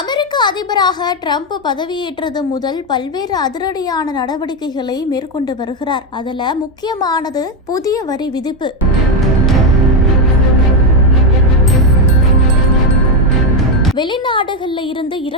அமெரிக்க அதிபராக ட்ரம்ப் பதவியேற்றது முதல் பல்வேறு அதிரடியான நடவடிக்கைகளை மேற்கொண்டு வருகிறார். அதில் முக்கியமானது புதிய வரி விதிப்பு.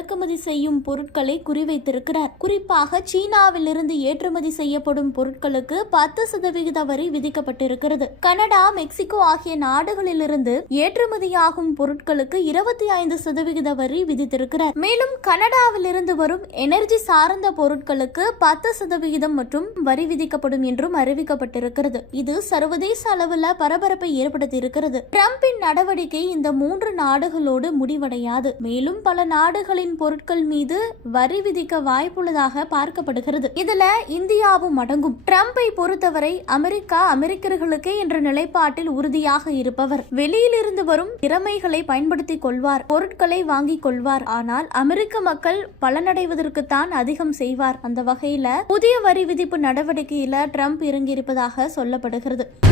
இறக்குமதி செய்யும் பொருட்களை குறிவைத்திருக்கிறார். குறிப்பாக சீனாவிலிருந்து ஏற்றுமதி செய்யப்படும் பொருட்களுக்கு பத்து சதவிகித வரி விதிக்கப்பட்டிருக்கிறது. கனடா மெக்சிகோ ஆகிய நாடுகளிலிருந்து ஏற்றுமதியாகும் பொருட்களுக்கு இருபத்தி ஐந்து சதவிகித வரி விதித்திருக்கிறார். மேலும் கனடாவிலிருந்து வரும் எனர்ஜி சார்ந்த பொருட்களுக்கு பத்து சதவிகிதம் மற்றும் வரி விதிக்கப்படும் என்றும் அறிவிக்கப்பட்டிருக்கிறது. இது சர்வதேச அளவில் பரபரப்பை ஏற்படுத்தி இருக்கிறது ட்ரம்பின் நடவடிக்கை இந்த மூன்று நாடுகளோடு முடிவடையாது. மேலும் பல நாடுகளின் பொருட்கள் மீது வரி விதிக்க வாய்ப்புள்ளதாக பார்க்கப்படுகிறது. இதுல இந்தியாவும் அடங்கும். ட்ரம்பை பொறுத்தவரை அமெரிக்கா அமெரிக்கர்களுக்கே என்ற நிலைப்பாட்டில் உறுதியாக இருப்பவர். வெளியிலிருந்து வரும் திறமைகளை பயன்படுத்திக் கொள்வார். பொருட்களை வாங்கிக் கொள்வார். ஆனால் அமெரிக்க மக்கள் பலனடைவதற்குத்தான் அதிகம் செய்வார். அந்த வகையில புதிய வரி விதிப்பு நடவடிக்கையில ட்ரம்ப் இறங்கியிருப்பதாக சொல்லப்படுகிறது.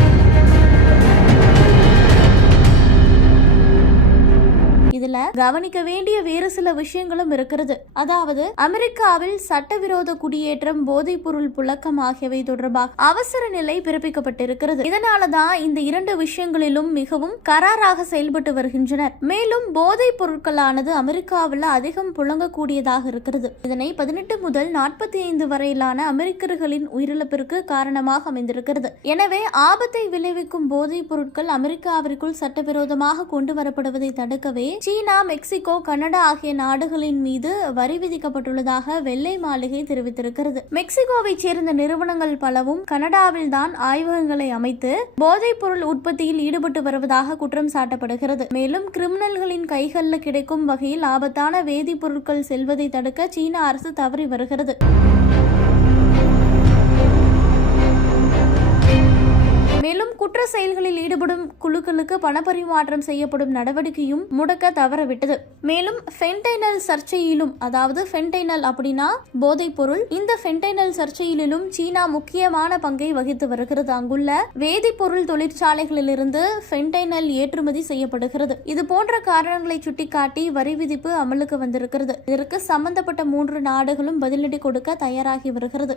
கவனிக்க வேண்டிய வேறு சில விஷயங்களும் இருக்கிறது. அதாவது அமெரிக்காவில் சட்டவிரோத குடியேற்றம் போதைப் பொருள் புழக்கம் ஆகியவை தொடர்பாக அவசர நிலை பிறப்பிக்கப்பட்டிருக்கிறது. இதனாலதான் இந்த இரண்டு விஷயங்களிலும் மிகவும் கராராக செயல்பட்டு வருகின்றனர். மேலும் போதைப் பொருட்களானது அமெரிக்காவில் அதிகம் புழங்கக்கூடியதாக இருக்கிறது. இதனை பதினெட்டு முதல் நாற்பத்தி ஐந்து வரையிலான அமெரிக்கர்களின் உயிரிழப்பிற்கு காரணமாக அமைந்திருக்கிறது. எனவே ஆபத்தை விளைவிக்கும் போதைப் பொருட்கள் அமெரிக்காவிற்குள் சட்டவிரோதமாக கொண்டு வரப்படுவதை தடுக்கவே சீனா மெக்சிகோ கனடா ஆகிய நாடுகளின் மீது வரி விதிக்கப்பட்டுள்ளதாக வெள்ளை மாளிகை தெரிவித்திருக்கிறது. மெக்சிகோவைச் சேர்ந்த நிறுவனங்கள் பலவும் கனடாவில் தான் ஆய்வகங்களை அமைத்து போதைப் பொருள் உற்பத்தியில் ஈடுபட்டு வருவதாக குற்றம் சாட்டப்படுகிறது. மேலும் கிரிமினல்களின் கைகளில் கிடைக்கும் வகையில் ஆபத்தான வேதிப்பொருட்கள் செல்வதை தடுக்க சீன அரசு தவறி வருகிறது. குற்ற செயல்களில் ஈடுபடும் குழுக்களுக்கு பணப்பரிமாற்றம் செய்யப்படும் நடவடிக்கையும் முடக்க தவறவிட்டது. மேலும் ஃபென்டைனல் சர்ச்சையிலும் அதாவது ஃபென்டைனல் அப்படின்னா போதைப் பொருள் இந்த ஃபென்டைனல் சர்ச்சையிலும் சீனா முக்கியமான பங்கை வகித்து வருகிறது. அங்குள்ள வேதிப்பொருள் தொழிற்சாலைகளிலிருந்து ஃபென்டைனல் ஏற்றுமதி செய்யப்படுகிறது. இது போன்ற காரணங்களை சுட்டிக்காட்டி வரி விதிப்பு அமலுக்கு வந்திருக்கிறது. இதற்கு சம்பந்தப்பட்ட மூன்று நாடுகளும் பதிலடி கொடுக்க தயாராகி வருகிறது.